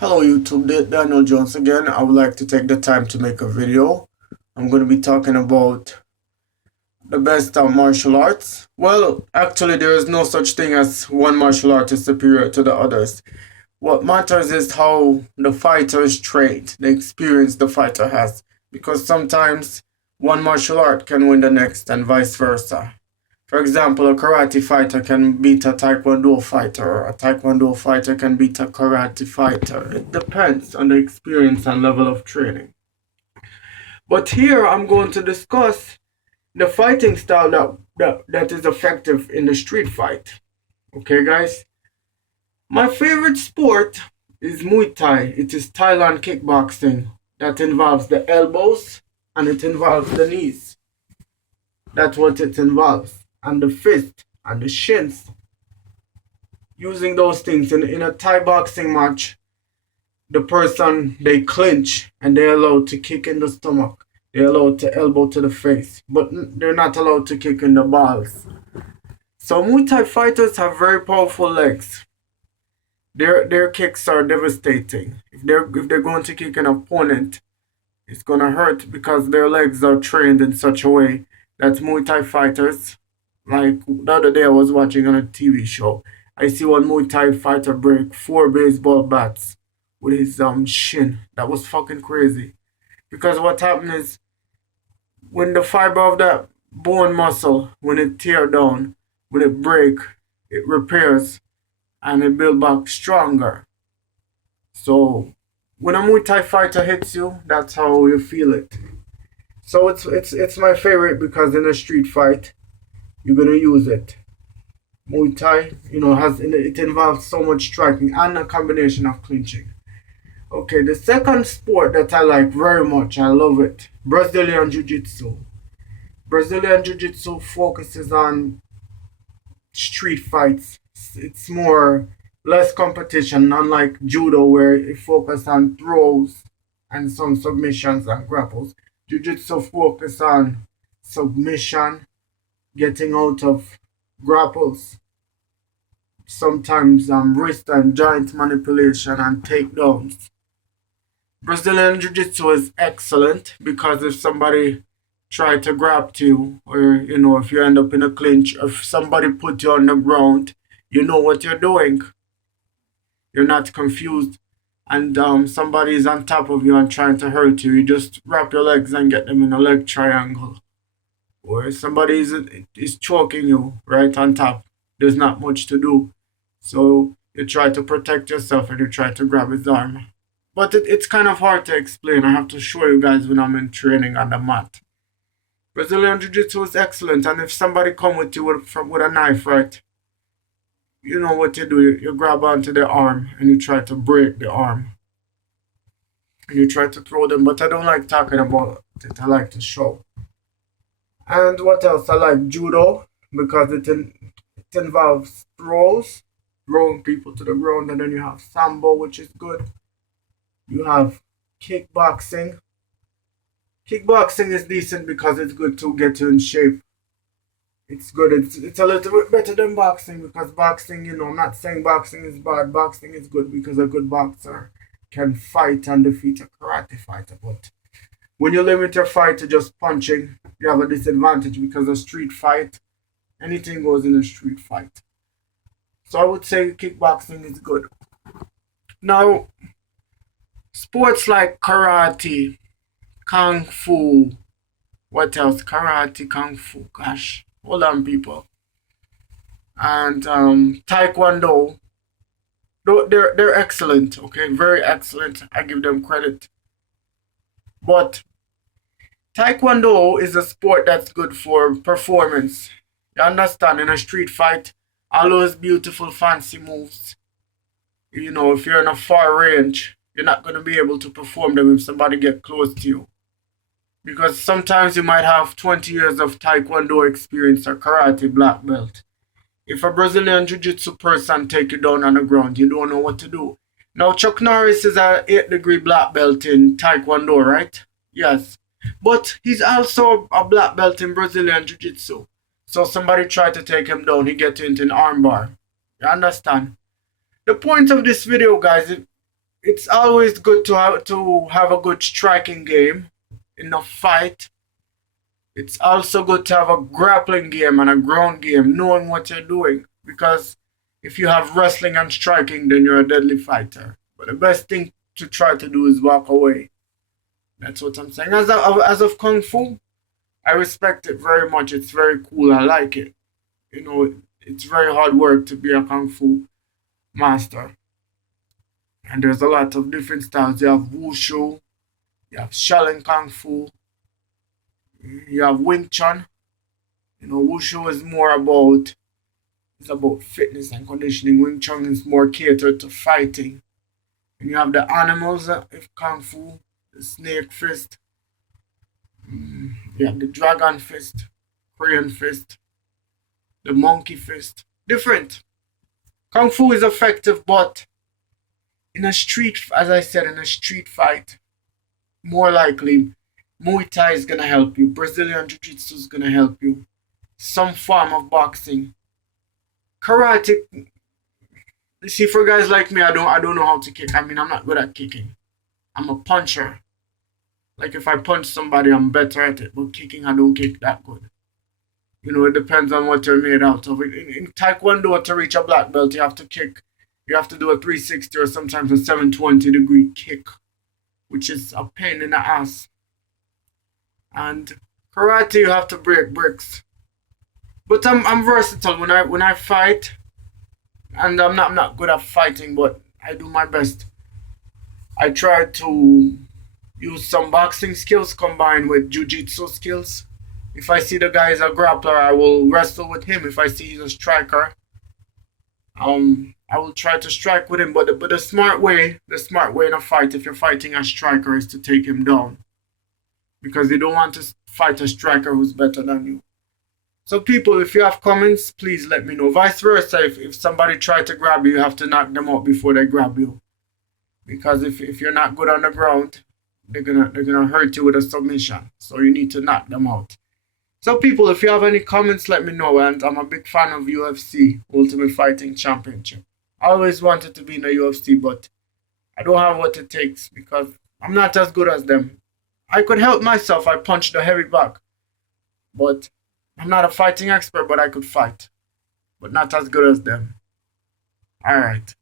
Hello YouTube, Daniel Jones again. I would like to take the time to make a video. I'm going to be talking about the best martial arts. Well, actually there is no such thing as one martial art is superior to the others. What matters is how the fighter is trained, the experience the fighter has. Because sometimes one martial art can win the next and vice versa. For example, a karate fighter can beat a taekwondo fighter, or a taekwondo fighter can beat a karate fighter. It depends on the experience and level of training. But here I'm going to discuss the fighting style that is effective in the street fight. Okay, guys? My favorite sport is Muay Thai. It is Thailand kickboxing that involves the elbows and it involves the knees. That's what it involves. And the fist and the shins. Using those things in a Thai boxing match, the person they clinch and they're allowed to kick in the stomach. They're allowed to elbow to the face, but they're not allowed to kick in the balls. So Muay Thai fighters have very powerful legs. Their kicks are devastating. If they're going to kick an opponent, it's gonna hurt because their legs are trained in such a way that Muay Thai fighters, like the other day I was watching on a TV show, I see one Muay Thai fighter break 4 baseball bats with his shin. That was fucking crazy. Because what happened is when the fiber of that bone muscle, when it tear down, when it break, it repairs and it build back stronger. So when a Muay Thai fighter hits you, that's how you feel it. So it's my favorite because in a street fight, you're gonna use it. Muay Thai, it involves so much striking and a combination of clinching. Okay, the second sport that I like very much, I love it, Brazilian Jiu-Jitsu. Brazilian Jiu-Jitsu focuses on street fights. It's more less competition, unlike judo where it focuses on throws and some submissions and grapples. Jiu-Jitsu focus on submission, getting out of grapples, sometimes wrist and joint manipulation and takedowns. Brazilian Jiu-Jitsu is excellent because if somebody try to grab you, or if you end up in a clinch, if somebody put you on the ground, you know what you're doing. You're not confused, and somebody is on top of you and trying to hurt you. You just wrap your legs and get them in a leg triangle. Or if somebody is choking you right on top, there's not much to do. So you try to protect yourself and you try to grab his arm. But it's kind of hard to explain. I have to show you guys when I'm in training on the mat. Brazilian Jiu-Jitsu is excellent, and if somebody come with you with a knife, right, you know what you do. You grab onto the arm and you try to break the arm. And you try to throw them, but I don't like talking about it. I like to show. And what else? I like Judo because it involves throws, throwing people to the ground, and then you have Sambo, which is good. You have kickboxing. Kickboxing is decent because it's good to get you in shape. It's good. It's a little bit better than boxing because boxing, I'm not saying boxing is bad. Boxing is good because a good boxer can fight and defeat a karate fighter. But when you limit your fight to just punching, you have a disadvantage because a street fight, anything goes in a street fight. So I would say kickboxing is good. Now, sports like karate, kung fu, what else? Karate, kung fu, gosh. Hold on, people. And taekwondo, they're excellent, okay? Very excellent. I give them credit. But taekwondo is a sport that's good for performance. You understand? In a street fight, all those beautiful fancy moves, if you're in a far range, you're not going to be able to perform them if somebody get close to you. Because sometimes you might have 20 years of taekwondo experience or karate black belt. If a Brazilian jiu-jitsu person take you down on the ground, you don't know what to do. Now, Chuck Norris is a 8th-degree black belt in taekwondo, right? Yes. But he's also a black belt in Brazilian jiu-jitsu. So somebody try to take him down, he get into an armbar. You understand? The point of this video, guys, It's always good to have a good striking game in a fight. It's also good to have a grappling game and a ground game, knowing what you're doing. Because if you have wrestling and striking, then you're a deadly fighter. But the best thing to try to do is walk away. That's what I'm saying. As of Kung Fu, I respect it very much. It's very cool. I like it. It's very hard work to be a Kung Fu master. And there's a lot of different styles. You have Wushu, you have Shaolin Kung Fu, you have Wing Chun. Wushu is more about it's about fitness and conditioning. Wing Chun is more catered to fighting. And you have the animals of Kung Fu, the snake fist, you have the dragon fist, Korean fist, the monkey fist. Different. Kung Fu is effective, but as I said, in a street fight, more likely Muay Thai is gonna help you, Brazilian Jiu Jitsu is gonna help you, some form of boxing. Karate, you see, for guys like me, I don't know how to kick. I mean, I'm not good at kicking. I'm a puncher. Like if I punch somebody, I'm better at it. But kicking, I don't kick that good. It depends on what you're made out of. In Taekwondo, to reach a black belt, you have to kick. You have to do a 360 or sometimes a 720-degree kick, which is a pain in the ass. And karate, you have to break bricks. But I'm versatile when I fight, and I'm not good at fighting, but I do my best. I try to use some boxing skills combined with jiu-jitsu skills. If I see the guy is a grappler, I will wrestle with him. If I see he's a striker, I will try to strike with him. But the smart way in a fight, if you're fighting a striker, is to take him down because you don't want to fight a striker who's better than you. So people, if you have comments, please let me know. Vice versa, if somebody try to grab you, you have to knock them out before they grab you. Because if you're not good on the ground, they're gonna hurt you with a submission. So you need to knock them out. So people, if you have any comments, let me know. And I'm a big fan of UFC, Ultimate Fighting Championship. I always wanted to be in the UFC, but I don't have what it takes because I'm not as good as them. I could help myself. I punch the heavy bag, but I'm not a fighting expert, but I could fight, but not as good as them. All right.